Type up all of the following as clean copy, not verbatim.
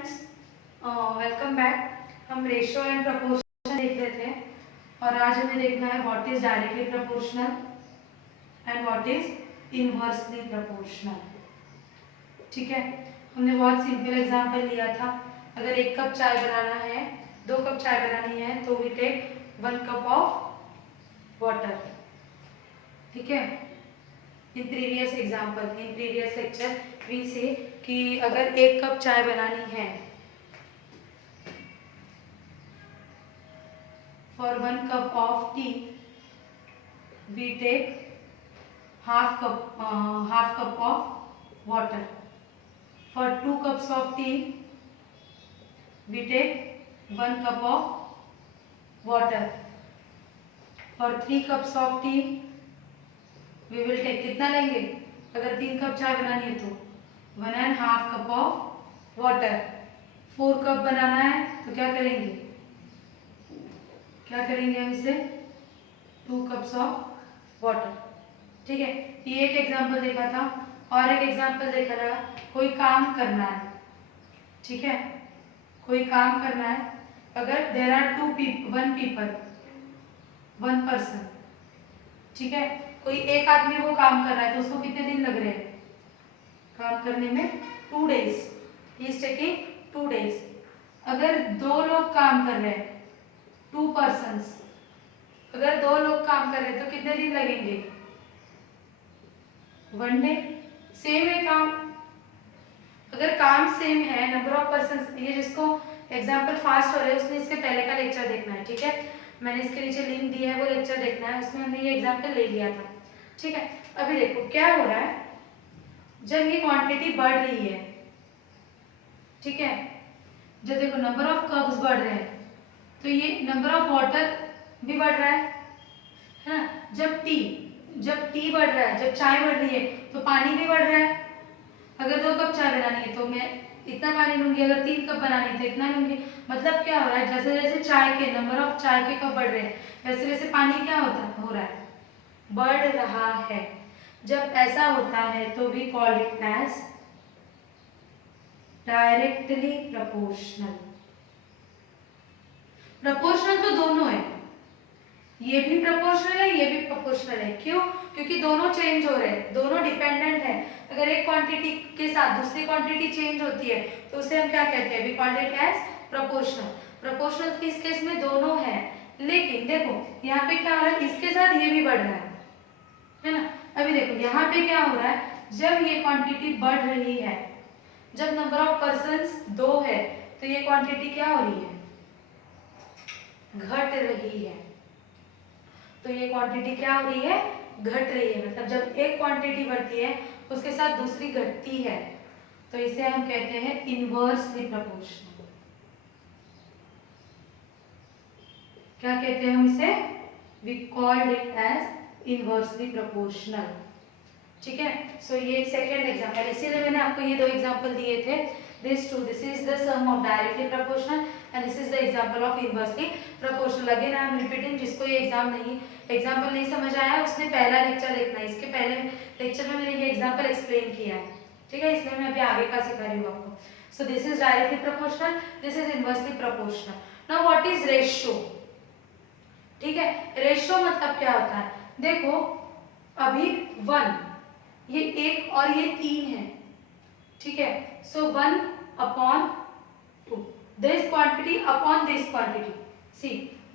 Friends, welcome back. हम ratio and proportion देख रहे थे और आज हमें देखना है what is directly proportional and what is inversely proportional. ठीक है, हमने बहुत सिंपल एग्जांपल लिया था। अगर 1 कप चाय बनाना है, 2 कप चाय बनानी है तो we take 1 cup of water. ठीक है, in previous example, in previous lecture we say कि अगर 1 कप चाय बनानी है for 1 cup of tea we take half cup of water. For 2 cups of tea we take 1 cup of water. For 3 cups of tea we will take, कितना लेंगे? अगर 3 cup चाय बनानी है तो 1.5 cup of water. 4 कप बनाना है तो क्या करेंगे हम इसे 2 cups of water. ठीक है, ये एक एग्जाम्पल देखा था। और एक एग्जाम्पल देखा था, कोई काम करना है। ठीक है, कोई काम करना है। अगर देर आर वन पर्सन, ठीक है, कोई एक आदमी वो काम कर रहा है तो उसको कितने दिन लग रहे हैं काम करने में? 2 days. He is taking 2 days. अगर 2 लोग काम कर रहे हैं, 2 persons, अगर 2 लोग काम कर रहे हैं तो कितने दिन लगेंगे? 1 day. सेम है काम। अगर काम सेम है, नंबर ऑफ पर्सन, ये जिसको एग्जाम्पल फास्ट हो रहा है उसने इसके पहले का लेक्चर देखना है। ठीक है, मैंने इसके नीचे लिंक दी है, वो लेक्चर देखना है, उसमें हमने ये एग्जाम्पल ले लिया था। ठीक है, अभी देखो क्या हो रहा है। जब ये क्वांटिटी बढ़ रही है, ठीक है, जब देखो नंबर ऑफ कप्स बढ़ रहे हैं तो ये नंबर ऑफ वाटर भी बढ़ रहा है ना। जब टी बढ़ रहा है, जब चाय बढ़ रही है तो पानी भी बढ़ रहा है। अगर 2 कप चाय बनानी है तो मैं इतना पानी लूंगी, अगर 3 कप बनानी है तो इतना लूंगी। मतलब क्या हो रहा है, जैसे जैसे चाय के नंबर ऑफ चाय के कप बढ़ रहे हैं वैसे वैसे पानी क्या हो रहा है, बढ़ रहा है। जब ऐसा होता है तो we call it as directly proportional. Proportional तो दोनों है, ये भी प्रोपोर्शनल है, ये भी प्रोपोर्शनल है। क्यों? क्योंकि दोनों चेंज हो रहे हैं, दोनों डिपेंडेंट है। अगर एक क्वांटिटी के साथ दूसरी क्वांटिटी चेंज होती है तो उसे हम क्या कहते हैं? We call it as proportional. Proportional किस केस में? दोनों है। लेकिन देखो यहाँ पे क्या हो रहा है, इसके साथ ये भी बढ़ रहा है ना। अभी देखो यहाँ पे क्या हो रहा है, जब ये क्वांटिटी बढ़ रही है, जब नंबर ऑफ पर्सन्स 2 है तो ये क्वांटिटी क्या हो रही है? घट रही है। तो ये क्वांटिटी क्या हो रही है? घट रही है। मतलब जब एक क्वांटिटी बढ़ती है उसके साथ दूसरी घटती है तो इसे हम कहते हैं इनवर्सली प्रोपोर्शनल। क्या कहते हैं हम इसे? We called it as inversely proportional. ठीक है, सो ये सेकंड एग्जांपल, इसीलिए मैंने आपको ये 2 एग्जांपल दिए थे। This is the sum of directly proportional and this is the example of inversely proportional. Again I am repeating, जिसको ये एग्जांपल नहीं समझ आया उसने पहला लेक्चर देखना है। इसके पहले लेक्चर में मैंने ये एग्जांपल एक्सप्लेन किया है। ठीक है, इसलिए मैं अभी आगे का सिखा रही हूँ आपको। So this is directly proportional, this is inversely proportional. Now what is ratio? ठीक है, रेशियो मतलब क्या होता है? देखो अभी 1, ये 1 और ये 3 है। ठीक है, so 1/2, this quantity upon this quantity. See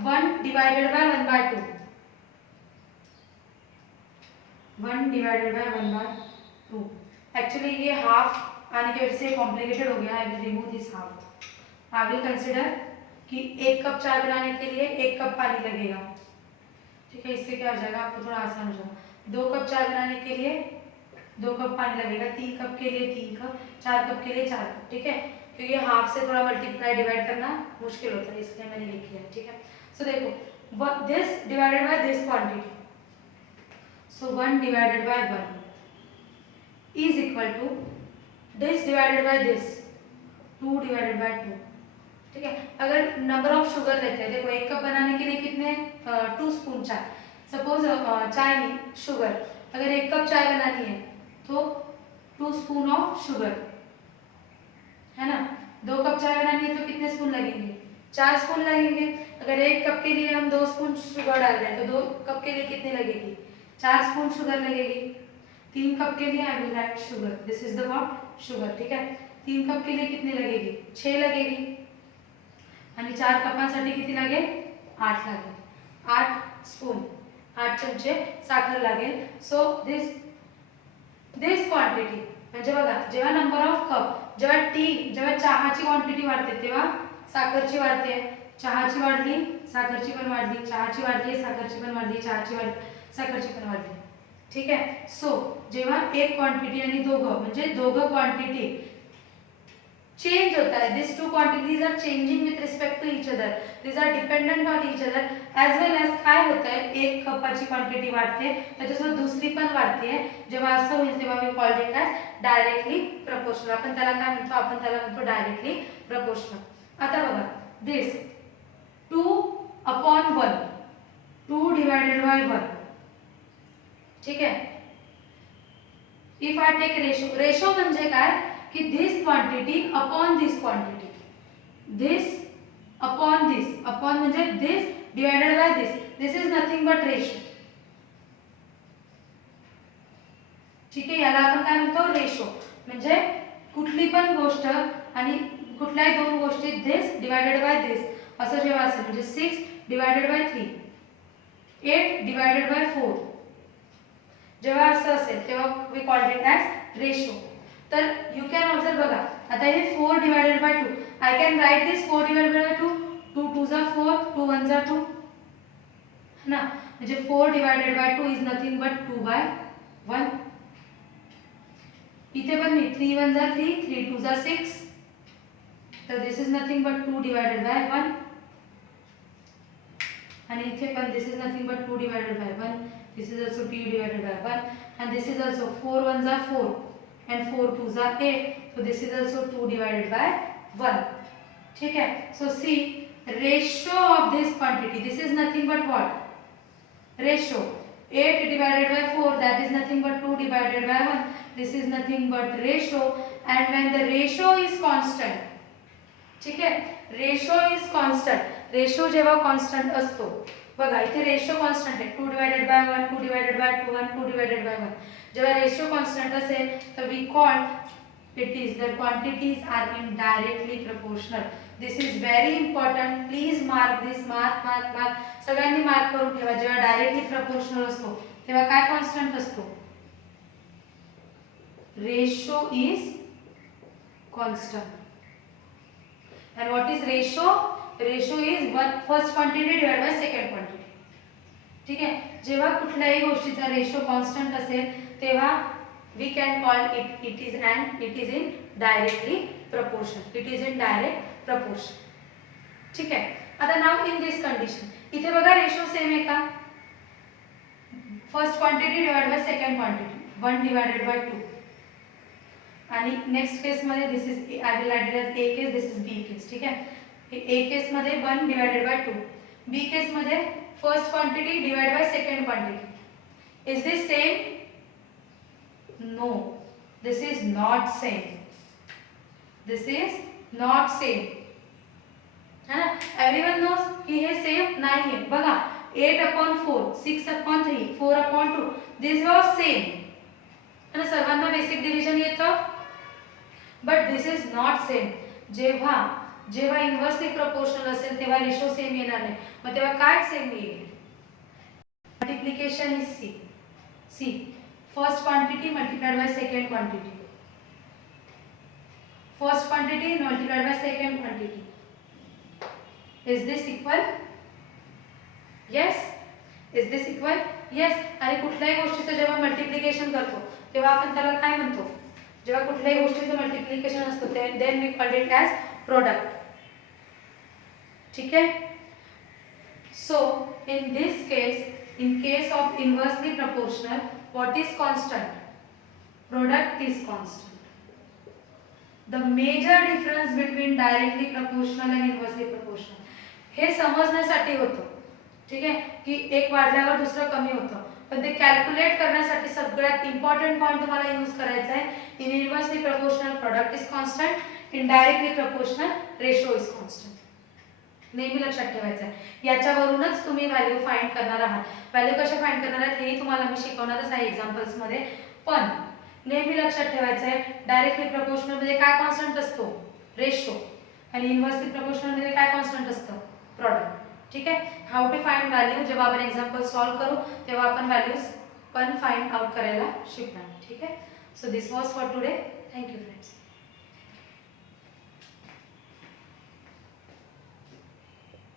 1 divided by 1/2, 1 divided by 1/2। Actually ये हाफ आने की वजह से कॉम्प्लिकेटेड हो गया। I will remove this half. I will consider कि 1 कप चाय बनाने के लिए 1 कप पानी लगेगा। ठीक है, इससे क्या हो जाएगा, आपको थोड़ा आसान हो जाएगा। 2 कप चाय बनाने के लिए 2 कप पानी लगेगा, 3 कप के लिए 3 कप, 4 कप के लिए 4 कप। ठीक है, क्योंकि हाफ से थोड़ा मल्टीप्लाई डिवाइड करना मुश्किल होता है, इसलिए मैंने लिख लिया। ठीक है, सो देखो this divided by this quantity, so 1 divided by 1 is equal to this divided by this 2 divided by 2। ठीक है, अगर नंबर ऑफ शुगर लेते हैं, देखो 1 कप बनाने के लिए कितने 2 स्पून चाय, सपोज चाय नहीं शुगर, अगर 1 कप चाय बनानी है तो 2 स्पून ऑफ शुगर है ना। 2 कप चाय बनानी है तो कितने स्पून लगेंगे? 4 स्पून लगेंगे। अगर 1 कप के लिए हम 2 स्पून शुगर डाल रहे हैं तो 2 कप के लिए कितने लगेगी? 4 स्पून शुगर लगेगी। 3 कप के लिए I will write sugar, this is the what sugar, ठीक है। 3 कप के लिए कितने लगेगी? 6 लगेगी। आणि 4 कपांसाठी किती लागेल? 8 लागेल। 8 स्पून, 8 चमचे साखर लागेल। सो दिस क्वांटिटी म्हणजे बघा, जेव्हा नंबर ऑफ कप, जेव्हा चहाची क्वांटिटी वाढते तेव्हा साखरची वाढते, चहाची वाढली साखरची पण वाढली, चहाची वाढली साखरची पण वाढली, चहाची वाढली साखरची पण वाढली, ठीक आहे। सो जेव्हा एक क्वांटिटी आणि दोघं म्हणजे दोघं क्वांटिटी चेंज होता है, this two quantities are changing with respect to each other, this are dependent on each other as well as काय होत आहे, एक कपाची क्वांटिटी वाढते त्याच्यासोबत दुसरी पण वाढते। जेव्हा असं होईल तेव्हा we call it as directly proportional. आपण त्याला काय म्हणतो? आपण त्याला म्हणतो डायरेक्टली प्रपोर्शनल। आता बघा, दिस 2/1, 2 डिवाइडेड बाय 1, ठीक है। If I take ratio, ratio म्हणजे काय कि this quantity upon this quantity, this upon this, upon म्हणजे this divided by this, this is nothing but ratio, ठीक आहे। याला आपण काय म्हणतो? रेशो। म्हणजे कुठली पण गोष्ट आणि कुठल्याही दोन गोष्टी दिस डिवाइडेड बाय दिस असं जेव्हा असेल, म्हणजे 6 डिवाइडेड बाय 3, 8 डिवाइडेड बाय 4, जेव्हा असं असेल तेव्हा we call it as ratio. तर यू कॅन ऑब्झर्व बघा, आता हे 4 divided by 2, I can write this 4 divided by 2, 2 2 जा 4, 2 1 जा 2 है ना, म्हणजे 4 divided by 2 is nothing but 2 by 1। इथे पण मी 3 1 जा 3, 3 2 जा 6, तर this is nothing but 2 divided by 1, आणि इथे पण this is nothing but 2 divided by 1, this is also 2 divided by 1, and this is also 4 1 जा 4 and 4 2 जा 8, so this is also 2 divided by 1, ठीक है। so see ratio of this quantity, this is nothing but what? Ratio। 8 divided by 4, that is nothing but 2 divided by 1, this is nothing but ratio, and when the ratio is constant, ठीक है, ratio is constant, ratio जेव्हा constant असतो, बघा इथे ratio constant आहे 2 divided by 1, 2 divided by 2 1, 2 divided by 1, जेव्हा ratio constant असेल तर we call it is the quantities are in directly proportional. This is very important, please mark this, mark mark mark, सगळ्यांनी mark करून ठेवा। जेव्हा directly proportional असतो तेव्हा काय कॉन्स्टंट असतो? Ratio is constant. And what is ratio? Ratio is first quantity divided by second quantity, ठीक है। जेव्हा कुठल्याही गोष्टीचा रेशो कॉन्स्टंट असेल तेव्हा we can call it is in directly proportion, it is in direct proportion, ठीक है। आता नाउ इन दिस कंडिशन, इथे बघा रेशो सेम आहे का? First quantity divide by second quantity 1 divided by 2, आणि नेक्स्ट केस मध्ये this is I will write it as A case, this is B case, ठीक आहे। ए केस मध्ये 1 divided by 2, B case मध्ये first quantity divide by second quantity. Is this same? No, this is not same, this is not same, है ना। Everyone knows कि हे same नाही आहे। बघा 8/4, 6/3, 4/2, दिस वॉज सेम, है ना, सर्वांना बेसिक डिव्हिजन येतं, but this is not same. जेव्हा जेव्हा इन्व्हर्सली प्रपोर्शनल असेल तेव्हा रेशो सेम येणार नाही, मग तेव्हा काय सेम येईल? Multiplication is see, first quantity multiplied by second quantity, first quantity multiplied by second quantity, is this equal? Yes, is this equal? Yes. आणि कुठल्याही गोष्टीचं जेव्हा मल्टिप्लिकेशन करतो तेव्हा आपण त्याला काय म्हणतो? जेव्हा कुठल्याही गोष्टीचं मल्टिप्लिकेशन असतो then we call it as product, ठीक आहे। So in this case, in case of inversely proportional, what is constant? Product is constant. The major difference between directly proportional and inversely proportional, हे समजण्यासाठी होतं, ठीक आहे, की एक वाढल्यावर दुसरं कमी होतं, पण ते कॅल्क्युलेट करण्यासाठी सगळ्यात इम्पॉर्टंट पॉईंट तुम्हाला यूज करायचा आहे। In inversely proportional product is constant, indirectly proportional ratio is constant. नेहमी लक्षात ठेवायचं आहे. याच्यावरूनच तुम्ही व्हॅल्यू फाइंड करणार आहात. व्हॅल्यू कशा फाइंड करणार आहात हे तुम्हाला मी शिकवणारच आहे एक्झाम्पल्समध्ये. पण नेहमी लक्षात ठेवायचं आहे डायरेक्टली प्रपोर्शनल मध्ये काय कॉन्स्टंट असतो, रेशो, आणि इनव्हर्सली प्रपोर्शनल मध्ये काय कॉन्स्टंट असतं, प्रॉडक्ट. ठीक आहे. हाऊ टू फाइंड व्हॅल्यू, जेव्हा आपण एक्झाम्पल सॉल्व करू तेव्हा आपण व्हॅल्यूज पण फाइंड आउट करायला शिकणार. ठीक आहे. So this was for today. Thank you friends.